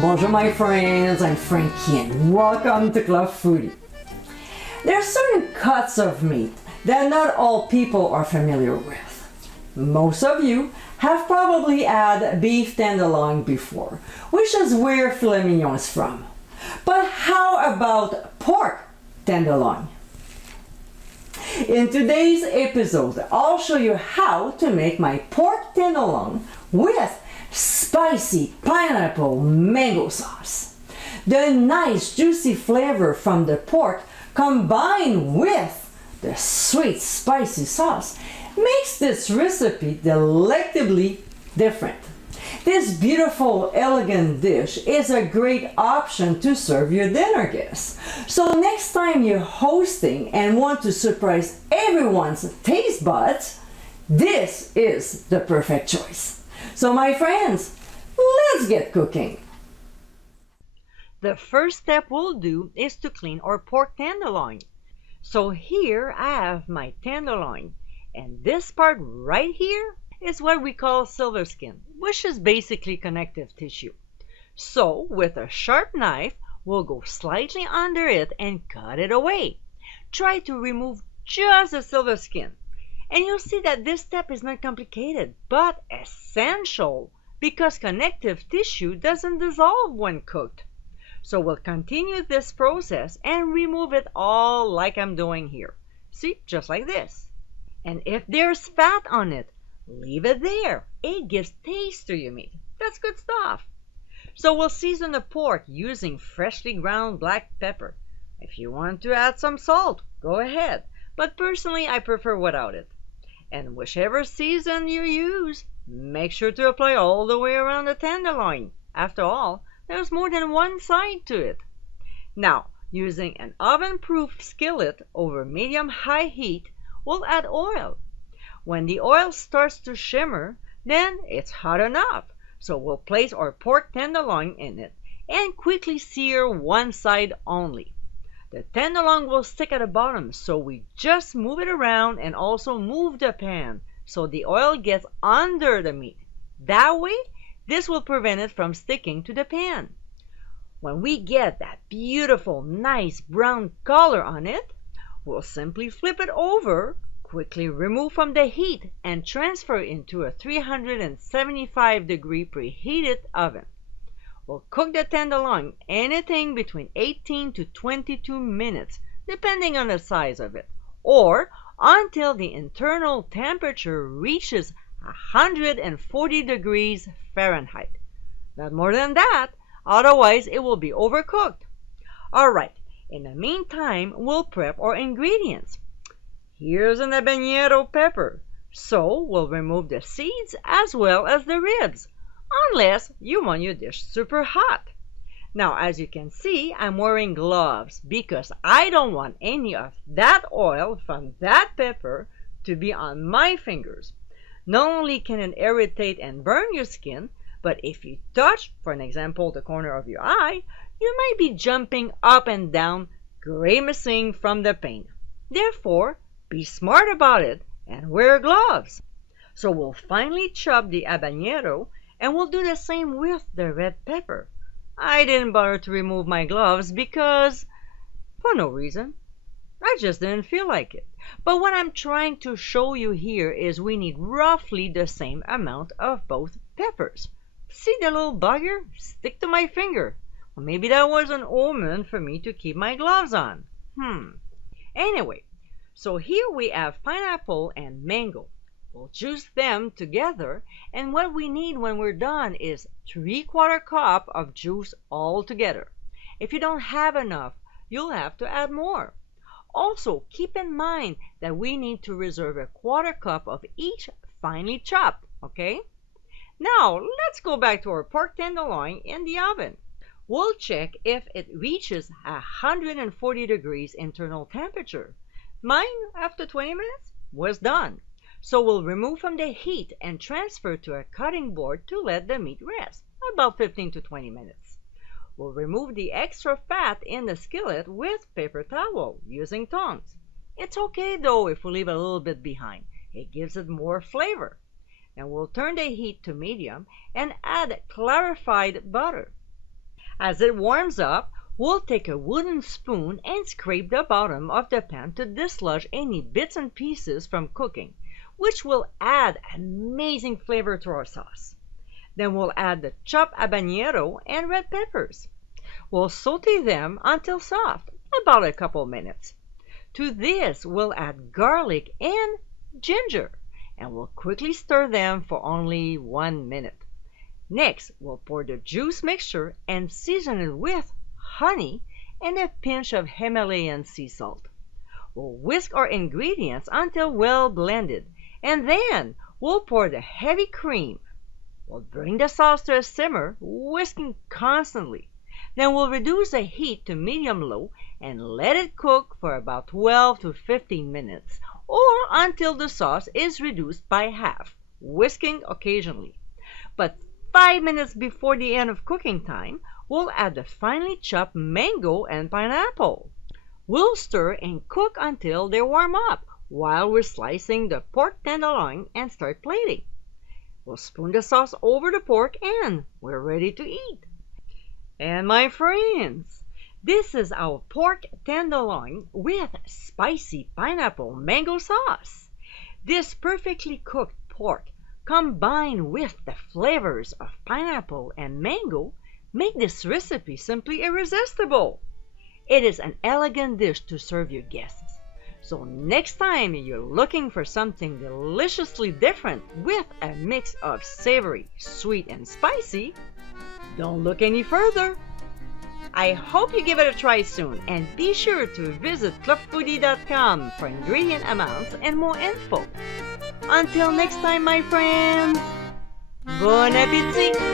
Bonjour my friends, I'm Frankie and welcome to Club Foodie. There are certain cuts of meat that not all people are familiar with. Most of you have probably had beef tenderloin before, which is where filet mignon is from. But how about pork tenderloin? In today's episode, I'll show you how to make my pork tenderloin with spicy pineapple mango sauce. The nice juicy flavor from the pork combined with the sweet spicy sauce makes this recipe delectably different. This beautiful, elegant dish is a great option to serve your dinner guests. So next time you're hosting and want to surprise everyone's taste buds, this is the perfect choice. So my friends, let's get cooking. The first step we'll do is to clean our pork tenderloin. So here I have my tenderloin, and this part right here is what we call silver skin, which is basically connective tissue. So with a sharp knife, we'll go slightly under it and cut it away. Try to remove just the silver skin. And you'll see that this step is not complicated, but essential, because connective tissue doesn't dissolve when cooked. So we'll continue this process and remove it all like I'm doing here. See, just like this. And if there's fat on it, leave it there. It gives taste to your meat. That's good stuff. So we'll season the pork using freshly ground black pepper. If you want to add some salt, go ahead. But personally, I prefer without it. And whichever season you use, make sure to apply all the way around the tenderloin. After all, there's more than one side to it. Now, using an oven-proof skillet over medium-high heat, we'll add oil. When the oil starts to shimmer, then it's hot enough. So we'll place our pork tenderloin in it and quickly sear one side only. The tenderloin will stick at the bottom, so we just move it around and also move the pan so the oil gets under the meat. That way, this will prevent it from sticking to the pan. When we get that beautiful, nice brown color on it, we'll simply flip it over, quickly remove from the heat, and transfer into a 375-degree preheated oven. We'll cook the tenderloin anything between 18 to 22 minutes, depending on the size of it, or until the internal temperature reaches 140 degrees Fahrenheit. Not more than that, otherwise it will be overcooked. Alright, in the meantime, we'll prep our ingredients. Here's an habanero pepper, so we'll remove the seeds as well as the ribs, unless you want your dish super hot. Now, as you can see, I'm wearing gloves because I don't want any of that oil from that pepper to be on my fingers. Not only can it irritate and burn your skin, but if you touch, for an example, the corner of your eye, you might be jumping up and down, grimacing from the pain. Therefore, be smart about it and wear gloves. So we'll finely chop the habanero, and we'll do the same with the red pepper. I didn't bother to remove my gloves because, for no reason, I just didn't feel like it. But what I'm trying to show you here is we need roughly the same amount of both peppers. See the little bugger stick to my finger? Well, maybe that was an omen for me to keep my gloves on. Anyway, so here we have pineapple and mango. We'll juice them together, and what we need when we're done is 3/4 cup of juice all together. If you don't have enough, you'll have to add more. Also, keep in mind that we need to reserve 1/4 cup of each finely chopped, okay? Now, let's go back to our pork tenderloin in the oven. We'll check if it reaches 140 degrees internal temperature. Mine, after 20 minutes, was done. So we'll remove from the heat and transfer to a cutting board to let the meat rest, about 15 to 20 minutes. We'll remove the extra fat in the skillet with paper towel using tongs. It's okay though if we leave a little bit behind. It gives it more flavor. Now we'll turn the heat to medium and add clarified butter. As it warms up, we'll take a wooden spoon and scrape the bottom of the pan to dislodge any bits and pieces from cooking, which will add amazing flavor to our sauce. Then we'll add the chopped habanero and red peppers. We'll saute them until soft, about a couple minutes. To this, we'll add garlic and ginger, and we'll quickly stir them for only 1 minute. Next, we'll pour the juice mixture and season it with honey and a pinch of Himalayan sea salt. We'll whisk our ingredients until well blended, and then we'll pour the heavy cream. We'll bring the sauce to a simmer, whisking constantly. Then we'll reduce the heat to medium-low and let it cook for about 12 to 15 minutes, or until the sauce is reduced by half, whisking occasionally. But 5 minutes before the end of cooking time, we'll add the finely chopped mango and pineapple. We'll stir and cook until they warm up while we're slicing the pork tenderloin and start plating. We'll spoon the sauce over the pork and we're ready to eat. And my friends, this is our pork tenderloin with spicy pineapple mango sauce. This perfectly cooked pork combined with the flavors of pineapple and mango make this recipe simply irresistible. It is an elegant dish to serve your guests. So next time you're looking for something deliciously different with a mix of savory, sweet, and spicy, don't look any further. I hope you give it a try soon, and be sure to visit clubfoodie.com for ingredient amounts and more info. Until next time, my friends, bon appétit!